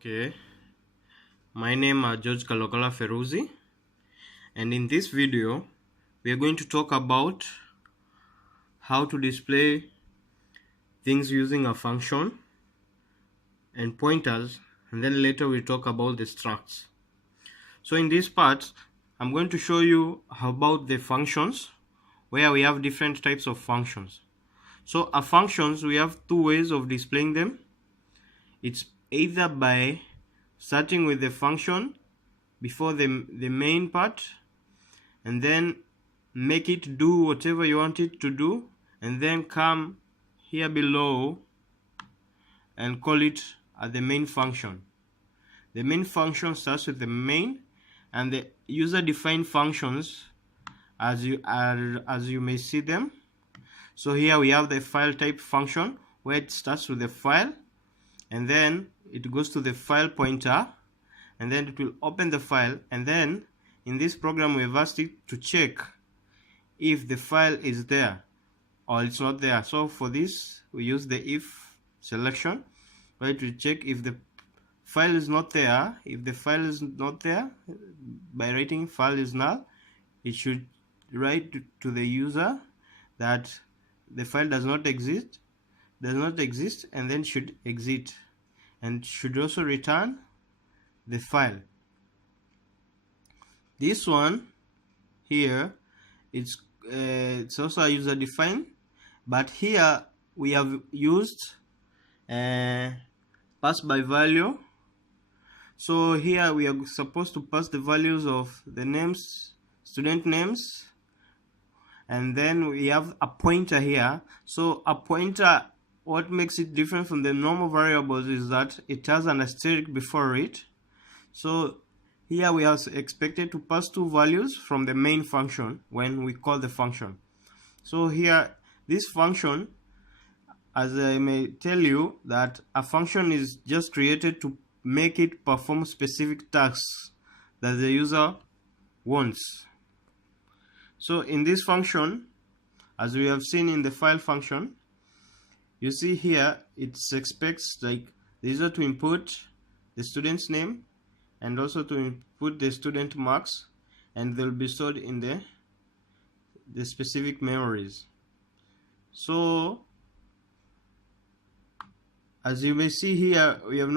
Okay, my name is George Kalokala Feruzi, and in this video, we are going to talk about how to display things using a function and pointers, and then later we talk about the structs. So in this part, I'm going to show you about the functions, where we have different types of functions. So our functions, we have two ways of displaying them. It's either by starting with the function before the main part, and then make it do whatever you want it to do, and then come here below and call it the main function. The main function starts with the main, and the user defined functions as you may see them. So here we have the file type function, where it starts with the file, and then it goes to the file pointer, and then it will open the file, and then in this program we have asked it to check if the file is there or it's not there. So for this we use the if selection, where to check if the file is not there. If the file is not there, by writing file is null, it should write to the user that the file does not exist, and then should exit, and should also return the file. This one here, it's also a user defined, but here we have used pass by value. So here we are supposed to pass the values of the names, student names, and then we have a pointer here. So a pointer, what makes it different from the normal variables is that it has an asterisk before it. So here we are expected to pass two values from the main function when we call the function. So here, this function, as I may tell you, that a function is just created to make it perform specific tasks that the user wants. So in this function, as we have seen in the file function, you see here it expects like the user to input the student's name and also to input the student marks, and they'll be stored in the specific memories. So as you may see here, we have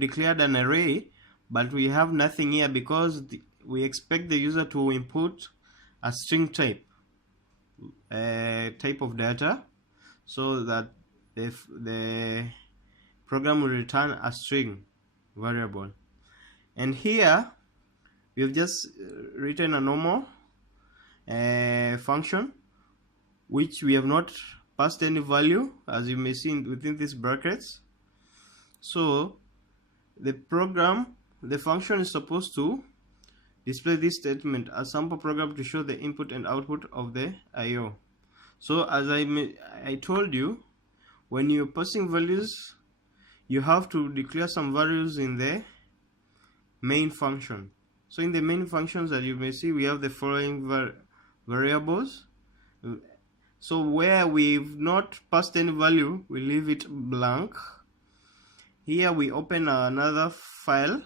declared an array, but we have nothing here because we expect the user to input a string type of data, so that the program will return a string variable. And here we have just written a normal function which we have not passed any value, as you may see within these brackets. So the function is supposed to display this statement, a sample program to show the input and output of the IO. So as I told you, when you're passing values, you have to declare some values in the main function. So in the main functions, as you may see, we have the following variables. So where we've not passed any value, we leave it blank. Here we open another file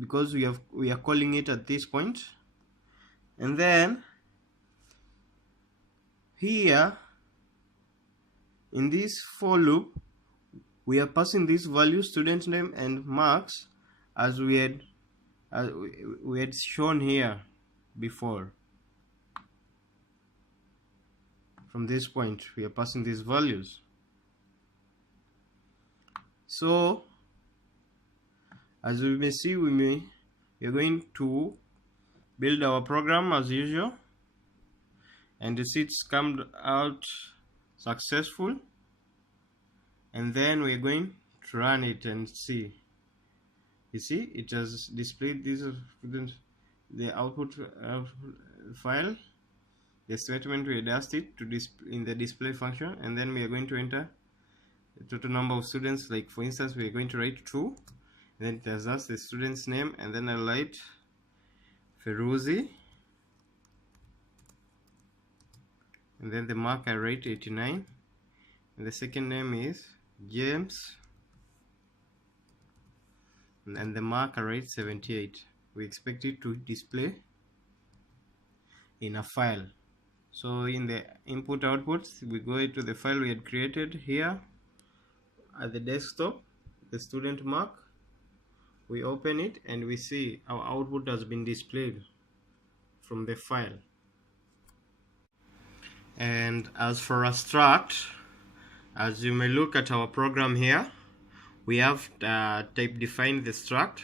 because we are calling it at this point, and then here in this for loop we are passing these values, student name and marks, as we had shown here before. From this point we are passing these values. So as we may see, we are going to build our program as usual, and you see it's come out successful, and then we're going to run it and see. You see it has displayed this the output file, the statement we had asked it to display in the display function, and then we are going to enter the total number of students. Like for instance, we are going to write 2, then it has asked the student's name, and then I'll write Feruzi, and then the mark I write 89, and the second name is James, and the mark rate 78. We expect it to display in a file. So in the input outputs, we go into the file we had created here at the desktop, the student mark. We open it and we see our output has been displayed from the file. And as for a struct, as you may look at our program here, we have type defined the struct,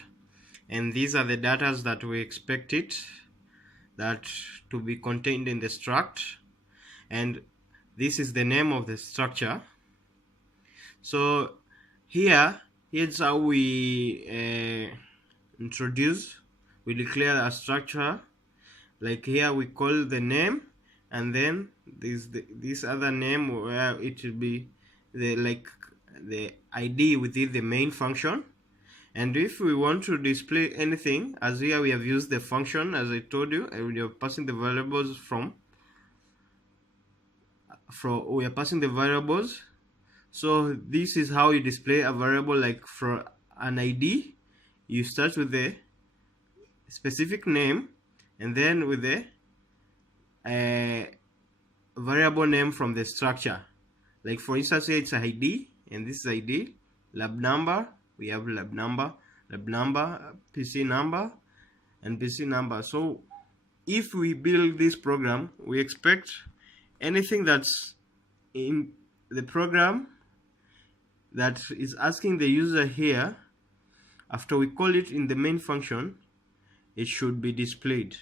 and these are the data that we expect it that to be contained in the struct, and this is the name of the structure. So here's how we we declare a structure. Like here we call the name, and then this other name where it will be the ID within the main function. And if we want to display anything, as here we have used the function, as I told you, and we are passing the variables we are passing the variables. So this is how you display a variable. Like for an ID, you start with the specific name, and then with the variable name from the structure. Like for instance, here it's ID, and this is ID. Lab number, we have lab number, PC number, and PC number. So if we build this program, we expect anything that's in the program that is asking the user here, after we call it in the main function, it should be displayed.